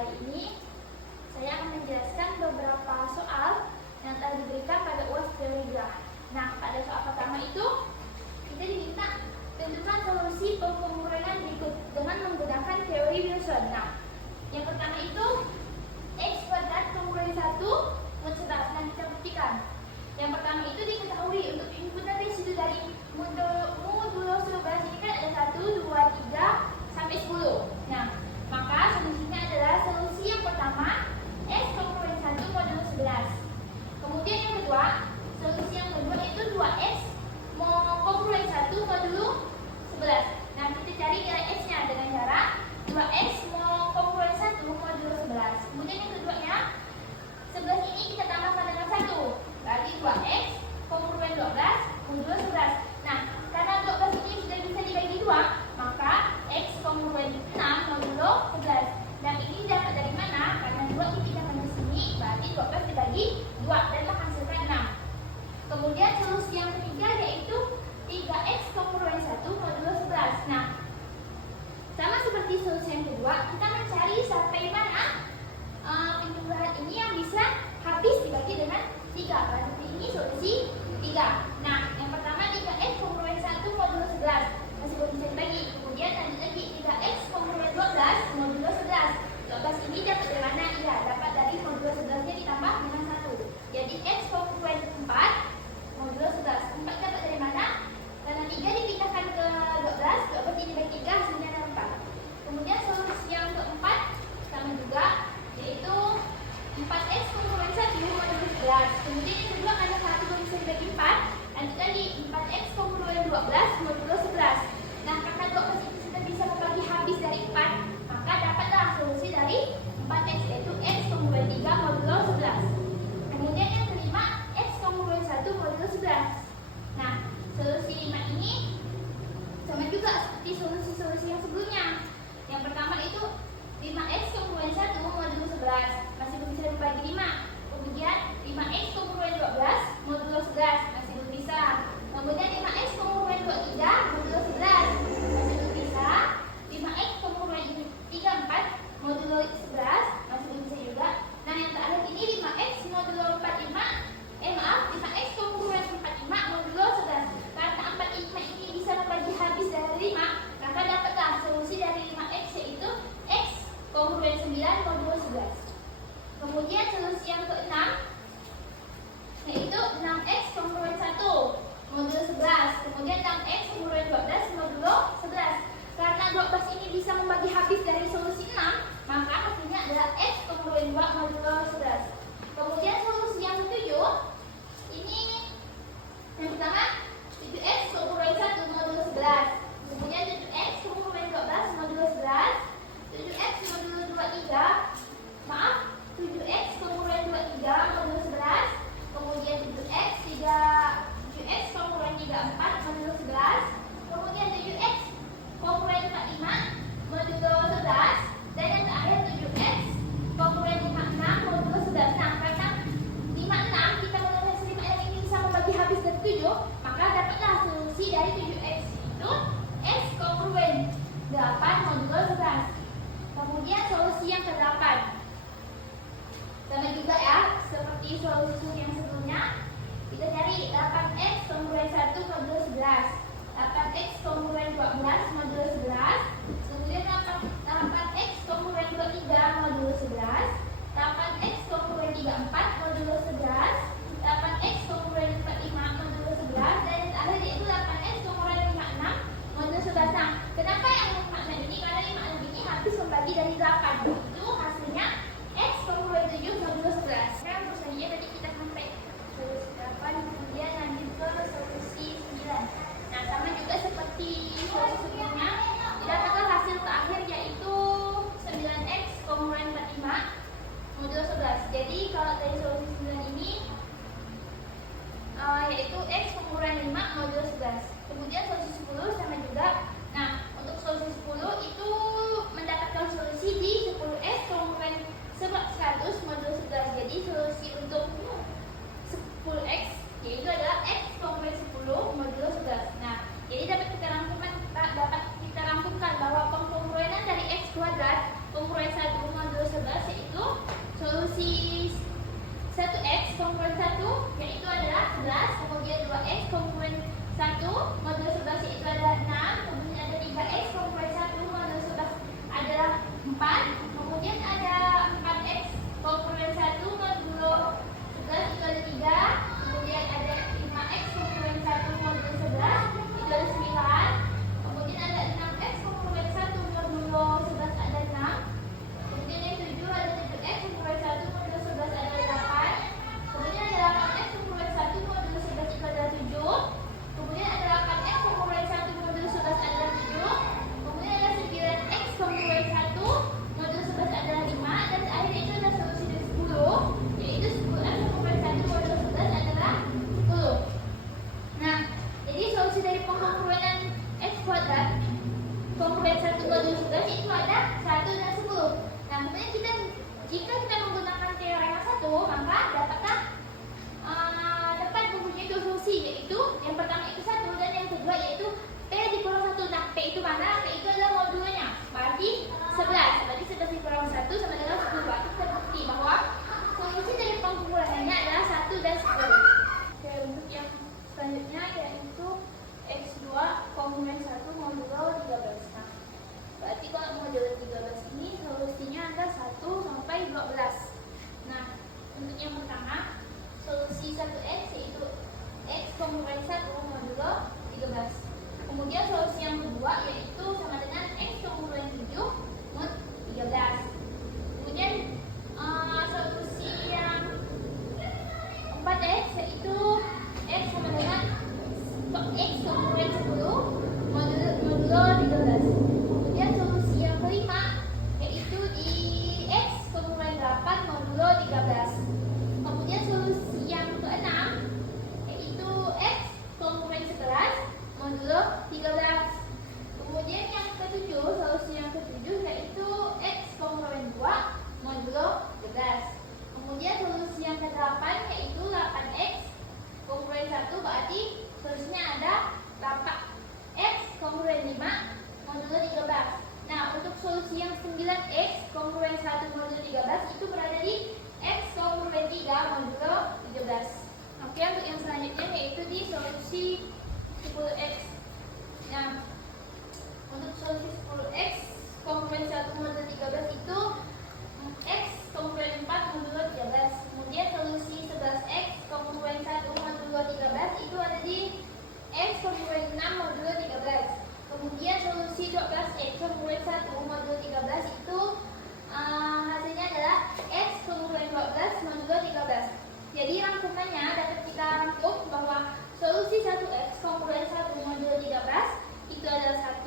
kali ini saya akan menjelaskan beberapa soal yang telah diberikan pada UAS teori bilangan. Nah, pada soal pertama itu kita diminta tentukan solusi pemuraian berikut dengan menggunakan teori Wilson. Nah, yang pertama itu X kuadrat pengurangan 1 mod 11. Nah, kita buktikan. Yang pertama itu diketahui untuk himpunan residu dari modulo 11 ini kan ada 1, 2, 3 sampai 10. Nah, maka solusinya adalah solusi yang pertama X pengurangan 1 modulo 11. Kemudian yang kedua, solusi yang kedua itu 2X pengurangan 1 modulo 11. Nah, kita cari nilai X-nya dengan cara 2X pengurangan 1 modulo 11. Kemudian yang keduanya, 11 ini kita tambahkan dengan 1. Berarti 2X pengurangan 12 modulo 11. Nah, karena 12 ini sudah bisa dibagi 2, maka X pengurangan 6 modulo 11. Dan ini dapat dari mana? Karena 2 dipindahkan ke sini, berarti 12 dibagi 2 dan menghasilkan 6. Kemudian solusi yang ketiga yaitu 3X pengurangan 1 modulo 11. Nah, sama seperti solusi yang kedua, kita mencari sampai mana penjumlahan ini yang bisa habis dibagi dengan 3. Berarti ini solusi 3. Nah, yang pertama 3X pengurangan 1 modulo 11 masih belum bisa dibagi. Kemudian lanjut lagi 3X pengurangan 12 modulo 11. 12 ini dapat dari mana? Iya, dapat dari modulo 11-nya ditambah dengan 1. Jadi X pengurangan 4 modulo 11. 4 dapat dari mana? Karena 3 dipindahkan ke 12, 12 dibagi 3 hasilnya ada 4. Kemudian solusi yang keempat sama juga, yaitu 4X pengurangan 1 modulo 11. Kemudian yang kedua ada 1 belum bisa dibagi 4. Lanjut lagi 4X pengurangan 12 modulo 11. Nah, karena 12 itu sudah bisa membagi habis dari 4, maka dapatlah solusi dari 4X, yaitu X pengurangan 3 modulo 11. Kemudian yang kelima, X pengurangan 1 modulo 11. Nah, solusi 5 ini sama juga seperti solusi-solusi yang sebelumnya. Yang pertama itu 5X pengurangan 1 modulo 11 masih belum bisa dibagi 5. Kemudian 5X pengurangan 12 modulo 11 masih belum bisa. Kemudian 5X pengurangan 23 modulo 11 masih belum bisa. 5X pengurangan 34 modulo 11 masih belum bisa juga. Nah, yang terakhir ini 5X modulo 5X pengurangan 45 modulo 11. Karena 45 ini bisa membagi habis dari 5, maka dapatlah solusi dari 5X yaitu X pengurangan 9 modulo 11. Kemudian solusi yang ke-6 yaitu 6X pengurangan 1 modulo 11. Kemudian 6X pengurangan 12 modulo 11. Karena 12 ini bisa membagi habis dari solusi 6, maka hasilnya adalah X pengurangan 2 modulo 11. Kemudian solusi yang ke-7 ini yang pertama 7X pengurangan 1 modulo 11. Kemudian 7X pengurangan 12 modulo 11. 7X modulo 7X pengurangan 23 modulo 11. Kemudian 7X pengurangan 34 modulo 11. Kemudian 7X pengurangan 45 modulo 11. Dan yang terakhir 7X pengurangan 56 modulo 11. Nah, karena 56 kita mengenai 5 yang ini bisa membagi habis dari 7, maka dapatlah solusi dari 7X itu X pengurangan 8 modulo 11. Kemudian solusi yang ke-8 sama juga ya, seperti solusi yang sebelumnya. Kita cari 8X pengurangan 1 modulo 11. 8X pengurangan 12 modulo 11. Kemudian 8X pengurangan 23 modulo 11. 8X pengurangan 34 modulo 11. 8X pengurangan 45 modulo 11. Dan yang terakhir yaitu 8X pengurangan 56 modulo 11. Nah, kenapa yang 56 ini? Karena 56 ini habis membagi dari 8. Itu hasilnya X pengurangan 7 modulo 11. Nah, selanjutnya tadi kita sampai solusi 8, kemudian lanjut ke solusi 9. Nah, sama juga seperti solusi sebelumnya, didapatkan hasil terakhir yaitu 9X pengurangan 45 modulo 11. Jadi kalau dari solusi 9 ini yaitu X pengurangan 5 modulo 11. Kemudian solusi 10 sama juga. Nah, untuk solusi 10 itu mendapatkan solusi di 10X pengurangan 100 modulo 11. Jadi solusi untuk 10X yaitu adalah X pengurangan 10 modulo 11. Nah, jadi dapat kita rangkumkan bahwa pengurangan dari X kuadrat pengurangan 1 modulo 11 kongruen 1 yaitu adalah 11, kemudian 2x kongruen 1 modulo 11 yaitu adalah 6, kemudian ada 3x kongruen 1 modulo 11 adalah 4, kemudian ada 4x kongruen 1 modulo 11 itu ada 3, kemudian ada 5x kongruen 1 modulo 11 itu ada 9, kemudian ada 6x kongruen 1 modulo 11 ada 6, kemudian yang 7 ada 7x kongruen 1 modulo 11 ada 8, kemudian ada 8x kongruen 1 modulo 11 itu ada 7, kemudian ada 8x kongruen 1 modulo 11 ada 7, kemudian ada 9x kongruen 1 modulo 11 ada 5, dan akhirnya itu ada solusi dari 10 yaitu 10x kongruen 1 modulo 11 adalah 10. Nah, jadi solusi dari pengkongruenan x kuadrat kongruen 1 modulo 11 itu ada 1 dan 10. Nah, kemudian jika kita menggunakan teorema 1, maka dapat mempunyai dua solusi, yaitu yang pertama itu 1 dan yang kedua yaitu P dikurang 1. Nah, P itu mana? P itu adalah modulonya, berarti 11. Berarti 11 dikurang 1 sama dengan 10. Berarti terbukti bahwa solusi dari pengkongruenannya adalah 1 dan 10. Oke, untuk yang selanjutnya yaitu x2 kongruen 1 modulo 13. Nah, berarti kalau modulo 13 ini solusinya ada 1 sampai 12. Nah, untuk yang pertama solusi 1x yaitu x kongruen 1 modulo 13. Kemudian solusi yang kedua yaitu sama dengan x kongruen 7 mod 13. Kemudian solusi yang 4x yaitu x sama dengan x kongruen 10 modulo 13. Kemudian solusi yang kelima yaitu di x kongruen 8 modulo 13. Kemudian solusi yang keenam yaitu x kongruen 11 modulo 13. Kemudian yang ketujuh, solusi yang ketujuh yaitu x kongruen 2 modulo 13. Kemudian solusi yang kedelapan yaitu 8x kongruen 1, berarti solusinya ada 8x kongruen 5 modulo 13. Nah, untuk solusi yang 9x kongruen 1 modulo 13 itu berada di x kongruen 3 modulo 13. Oke, untuk yang selanjutnya yaitu di solusi 10x. Nah, untuk solusi 10x kongruen 1 modulo 13 itu x kongruen 4 modulo 13. Kemudian solusi 11x kongruen 1 modulo 13 itu ada di x kongruen 6 modulo 13. Kemudian solusi 12x kongruen 1 modulo 13 itu hasilnya adalah x kongruen 12 modulo 13. Jadi rangkumannya dapat kita rangkum bahwa solusi 1x kongruen 1 modulo 13 itu adalah 1.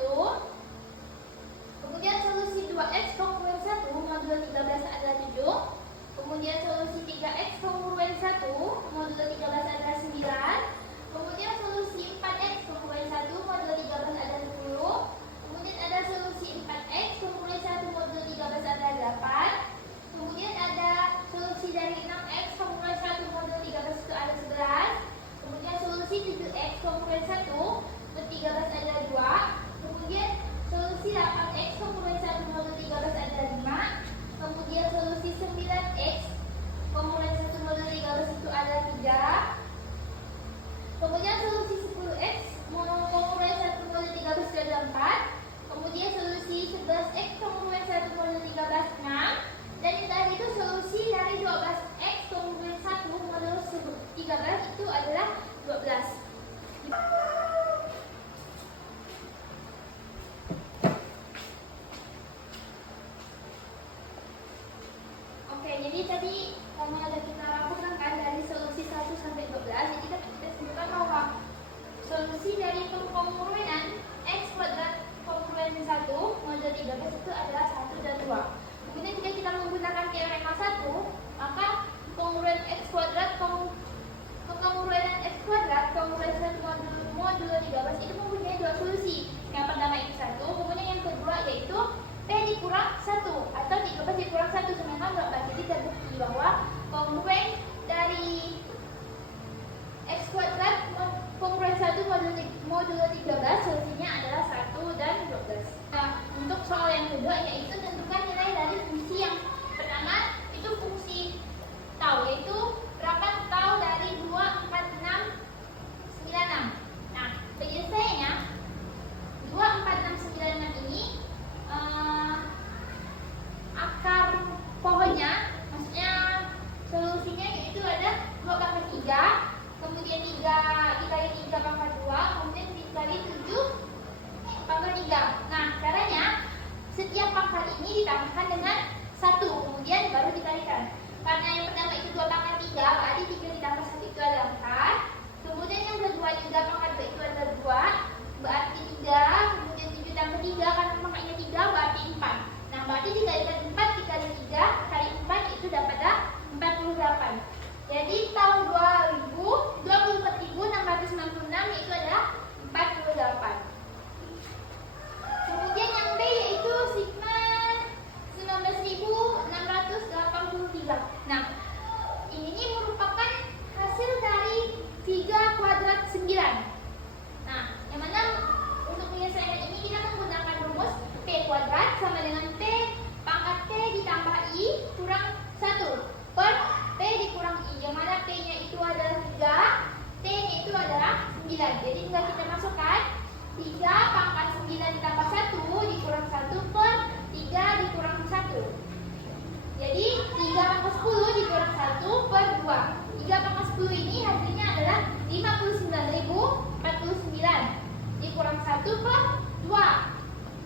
Kemudian solusi 2x kongruen 1 modulo 13 adalah 7. Kemudian solusi 3x kongruen 1 modulo 13 adalah 9. Kemudian solusi 4x kongruen 1 modulo 13 adalah 10. Kemudian ada solusi 4x kongruen 1 modulo 13 adalah 8. Kemudian ada solusi dari 6x kongruen 1 modulo 13 itu ada 11. Kemudian solusi 7x kongruen 1 modulo 13 adalah 2. Kemudian solusi 8x kongruen 1 modulo 13 adalah 5. Kemudian solusi 9x kongruen 1 modulo 13 itu adalah 3. Kemudian solusi 10x kongruen 1 modulo 13 itu adalah 4. Kemudian solusi 11x kongruen 1 modulo 13 6. Dan yang terakhir itu solusi dari 12x kongruen 1 modulo 13 itu adalah 12. Oke, jadi tadi karena ada kita lakukan kan dari solusi 1 sampai 12, jadi kita simpulkan bahwa solusi dari pengkongruenan x kuadrat kongruen 1 modulo 13 itu adalah 1 dan 2. Kemudian jika kita menggunakan teorema 1, maka kongruen x kuadrat pengkongruenan x kuadrat kongruen 1 modulo 13 itu mempunyai dua solusi. Yang pertama itu 1, kemudian yang kedua yaitu P dikurang 1 atau 13 dikurang 1 sama dengan 12. Jadi terbukti bahwa kongruen dari x kuadrat kongruen 1 modulo 13 solusinya adalah 1 dan 12. Nah, untuk soal yang kedua yaitu tentukan nilai dari fungsi yang pertama itu fungsi tau, yaitu berapa baru dikalikan. Karena yang pertama itu 2 pangkat 3, berarti 3 ditambah 1 itu adalah 4. Kemudian yang kedua 3 pangkat 2 itu adalah 2, berarti 3. Kemudian 7 tambah 3, karena pangkatnya 3 berarti 4. Nah, berarti dikalikan 4 dikali 3 kali 4 itu dapatlah 48. Jadi tahun 24.696 itu adalah 48. Kemudian yang B yaitu sigma 19.683. Nah, ini merupakan hasil dari 3 kuadrat 9. Nah, yang mana untuk menyelesaikan ini kita menggunakan rumus P kuadrat sama dengan P pangkat P ditambah I kurang 1 per P dikurang I, yang mana P-nya itu adalah 3, T-nya itu adalah 9. Jadi tinggal kita masukkan 3 pangkat 9 ditambah 1 dikurang 1 per 3 dikurang 1. Jadi 3 pangkat 10 dikurang 1 per 2. 3 pangkat 10 ini hasilnya adalah 59.049 dikurang 1 per 2.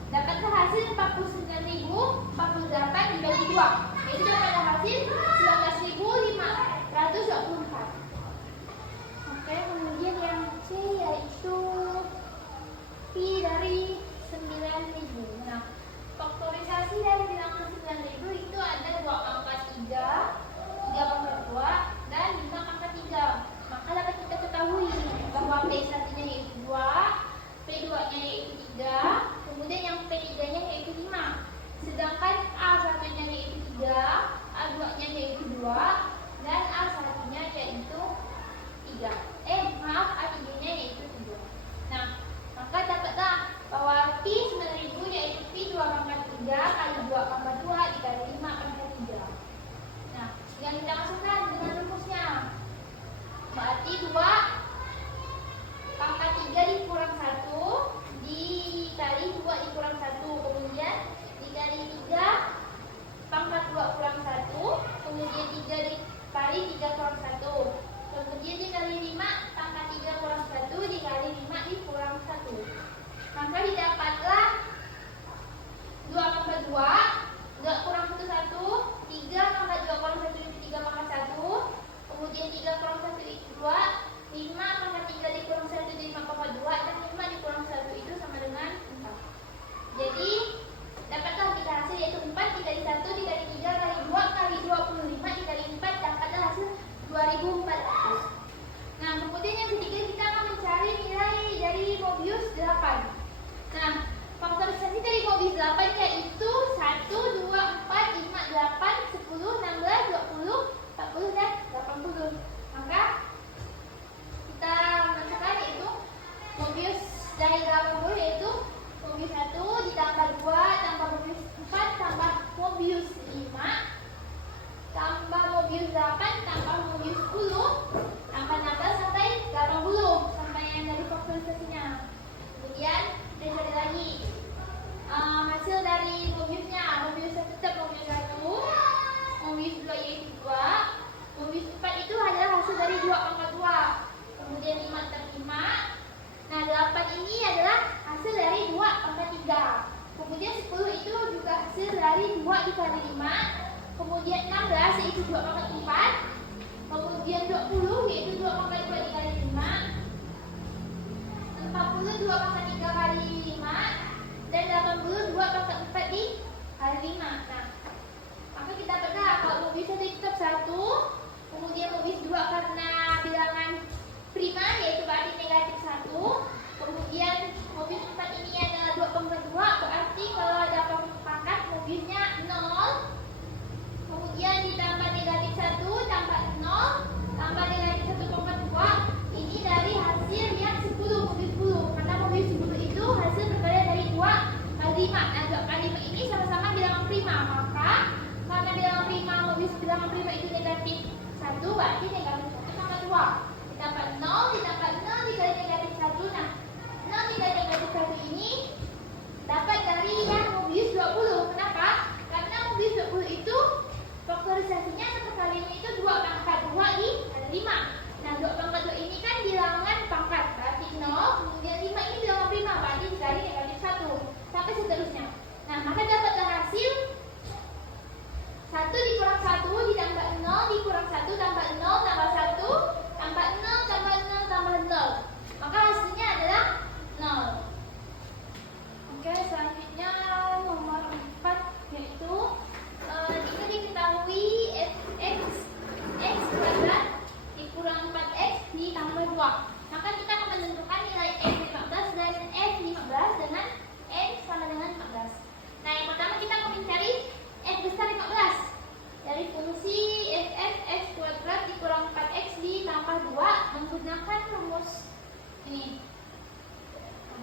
Dapatlah hasil 49.048 dibagi 2. Jadi dapatlah hasil 19.524. Oke, kemudian yang C yaitu Pi dari 9.000. Nah, faktorisasi dari bilangan 9.000 itu ada 2 pangkat 3, 3 pangkat 2, dan 5 pangkat 3. Maka dapat kita ketahui bahwa P1-nya yaitu 2, P2-nya yaitu 3, kemudian yang P3-nya yaitu 5. Sedangkan A1-nya yaitu 3, A2-nya yaitu 2, dan A1-nya yaitu 3. A3-nya yaitu 3. Nah, maka dapatlah bahwa Pi 9.000 yaitu Pi 2 pangkat 3 kali 2 pangkat 2 dikali 5 pangkat 3. Nah, yang kita masukkan dengan rumusnya. Berarti 2 pangkat 3 dikurang 1 dikali 2 dikurang 1, kemudian dikali 3 pangkat 2 kurang 1, kemudian 3 dikali 3 kurang 1, kemudian dikali 5 pangkat 3 kurang 1 dikali 5 dikurang 1. Maka didapatlah 2 pangkat 2 kurang 1 1, 3 pangkat 2 kurang 1 itu 3 pangkat 1, kemudian 3 kurang 1 itu 2, 5 pangkat 3 dikurang 1 itu 5 pangkat 2, dan 5 dikurang 1 itu sama dengan 4. Jadi dapatlah kita hasil yaitu 4 dikali 1 dikali 3 kali 2 kali 25 dikali 4, dapatlah hasil 2400. Nah, kemudian yang ketiga kita akan mencari nilai dari Mobius 8. Nah, faktorisasi dari Mobius 8 yaitu 1, 2, 4, 5, 8, 10, 16, 20, 40, dan 80. Maka kita masukkan yaitu Mobius dari 80 yaitu Mobius 1 ditambah 2 tambah Mobius 4 tambah Mobius 5 tambah Mobius 8 tambah Mobius 10 tambah 16 sampai 80 sampai yang dari faktorisasinya. Kemudian kita cari lagi hasil dari Mobiusnya. Mobius 1 tetap Mobius 1, Mobius 2 yaitu 2, Mobius 4 itu adalah hasil dari 2 pangkat 2, kemudian 5 tetap 5. Nah, 8 ini adalah hasil dari 2 pangkat 3. Kemudian 10 itu juga hasil dari 2 dikali 5. Kemudian 16 yaitu 2 pangkat 4. Kemudian 20 yaitu 2 pangkat 2 dikali 5. 40 2 pangkat 3 kali 5. Dan 80 2 pangkat 4 dikali 5. Nah, maka kita dapat kalau Mobius 1 tetap 1. Kemudian Mobius 2 karena bilangan prima yaitu berarti negatif 1. Kemudian Mobius 4 ini adalah 2 pangkat 2, berarti kalau ada pangkat Mobiusnya 0. Kemudian ditambah negatif 1 tambah 0 tambah negatif 1 pangkat 2, ini dari hasil yang 10 Mobius 10. Karena Mobius 10 itu hasil berbeda dari 2 kali 5. Nah, 2 kali 5 ini sama-sama bilangan prima. Maka karena bilangan prima Mobius bilangan prima itu negatif 1, berarti negatif 1 pangkat 2 ditambah 0 ditambah 0 dikali negatif 1. Nah, 0 dikali negatif 1 ini dapat dari yang Mobius 20. Kenapa? Karena Mobius 20 itu faktorisasinya 1 kali 5 itu 2 pangkat 2 dikali 5. Nah, 2 pangkat 2 ini kan bilangan pangkat, berarti 0. Kemudian 5 ini bilangan prima, berarti dikali negatif 1 sampai seterusnya. Nah, maka dapatlah hasil 1 dikurang 1 1 tambah 0 tambah 1 tambah 0 tambah 0 tambah 0. Maka hasilnya adalah 0. Oke, selanjutnya nomor 4 yaitu jika diketahui x kuadrat dikurang 4x ditambah 2, maka kita akan menentukan nilai f15 dan f15 dengan n sama dengan 15. Nah, yang pertama kita akan mencari f besar 15 dari fungsi f(x) x kuadrat dikurang 4x ditambah 2 menggunakan rumus ini.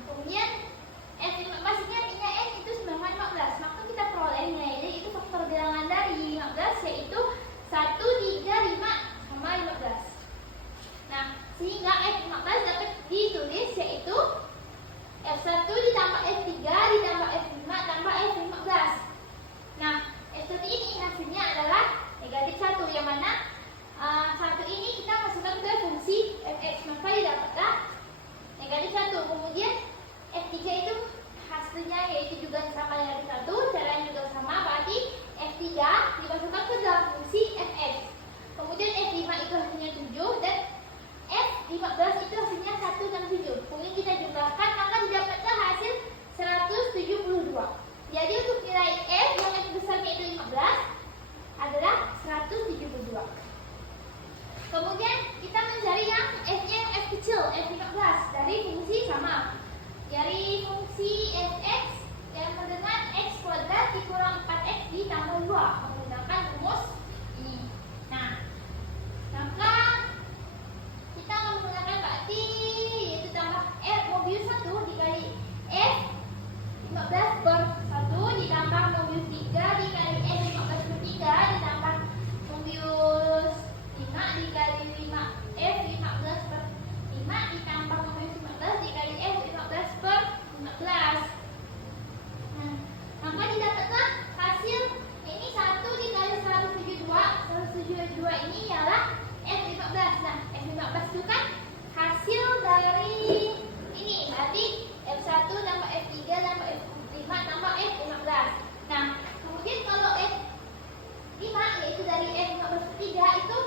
Kemudian f15 ini artinya n itu sama 15, maka kita peroleh nilai yaitu faktor bilangan dari 15 yaitu 1, 3, 5 sama 15. Nah, sehingga f15 dapat ditulis yaitu f1 ditambah f3 ditambah f5 tambah f15. Nah, f1 ini hasilnya adalah negatif 1, yang mana 1 ini kita masukkan ke fungsi f(x), maka didapatlah negatif 1. Kemudian f3 itu hasilnya yaitu juga sama negatif 1, caranya juga sama, berarti f3 dimasukkan ke dalam fungsi f(x). Kemudian f5 itu hasilnya 7 dan f15 itu hasilnya 1 dan 7. Kemudian kita jumlahkan, maka didapatlah hasil 172. Jadi untuk nilai f yang f besarnya itu 15 adalah 172. Kemudian kita mencari yang f-nya yang f kecil, f15 dari fungsi sama. Dari fungsi f(x) yang dengan x kuadrat dikurang 4x ditambah 2 menggunakan rumus ini. Nah, maka kita akan menggunakan berarti yaitu tambah f mobius 1 dikali f 15 per 1 ditambah mobius 3 dikali f 15 per 3 ditambah mobius 5 dikali 5 f 15 per 5 ditambah mobius 15 dikali f 15 per 15. Nah, maka didapatlah hasil ini 1 dikali 172. 172 ini ialah f15. Nah, f15 itu kan hasil dari ini, berarti f1 tambah f3 tambah f5 tambah f15. Nah, kemudian kalau f5 yaitu dari f15 per 3 itu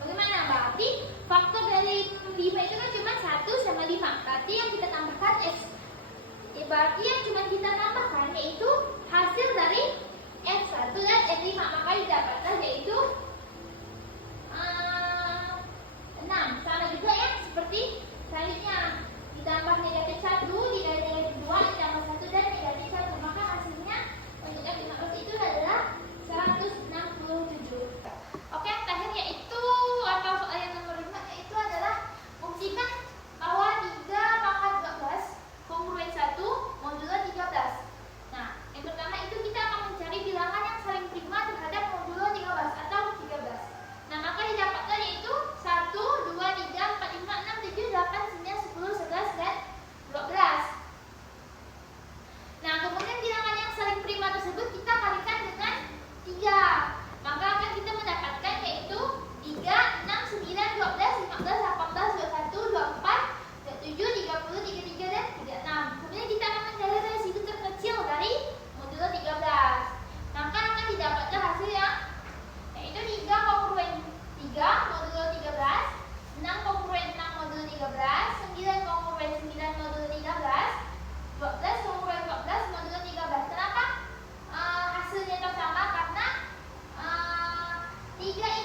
bagaimana? Berarti faktor dari 5 itu kan cuma 1 sama 5. Berarti yang kita tambahkan berarti yang cuma kita tambahkan yaitu hasil dari f1 dan f5. Maka didapatlah yaitu 6. Sama juga ya seperti selanjutnya, ditambah negatif 1 dikali negatif 2 ditambah 1 dan negatif 1, maka hasilnya untuk f15 itu adalah 167. Oke, yang terakhir yaitu atau soal yang nomor 5 yaitu adalah buktikan bahwa 3 pangkat 12 kongruen 1 modulo 13. Nah, yang pertama itu kita akan mencari bilangan yang saling prima terhadap modulo 13 atau 13. Nah, maka didapatkan yaitu 1, 2, 3, 4, 5, 6, 7, 8, 9, 10, 11, dan 12. Nah, kemudian bilangan yang saling prima tersebut kita kalikan dengan 3. Maka akan kita mendapatkan yaitu 3, 6, 9, 12, 15, 18, 21, 24, 27, 30, 33, dan 36. Kemudian kita akan mencari residu terkecil dari modulo 13. Maka akan didapatkan hasil yang yaitu 3 kongruen 3 modulo 13, 6 kongruen 6 modulo 13, 9 kongruen 9 modulo 13, 12 kongruen 14 modulo 13. Kenapa hasilnya sama? Karena 3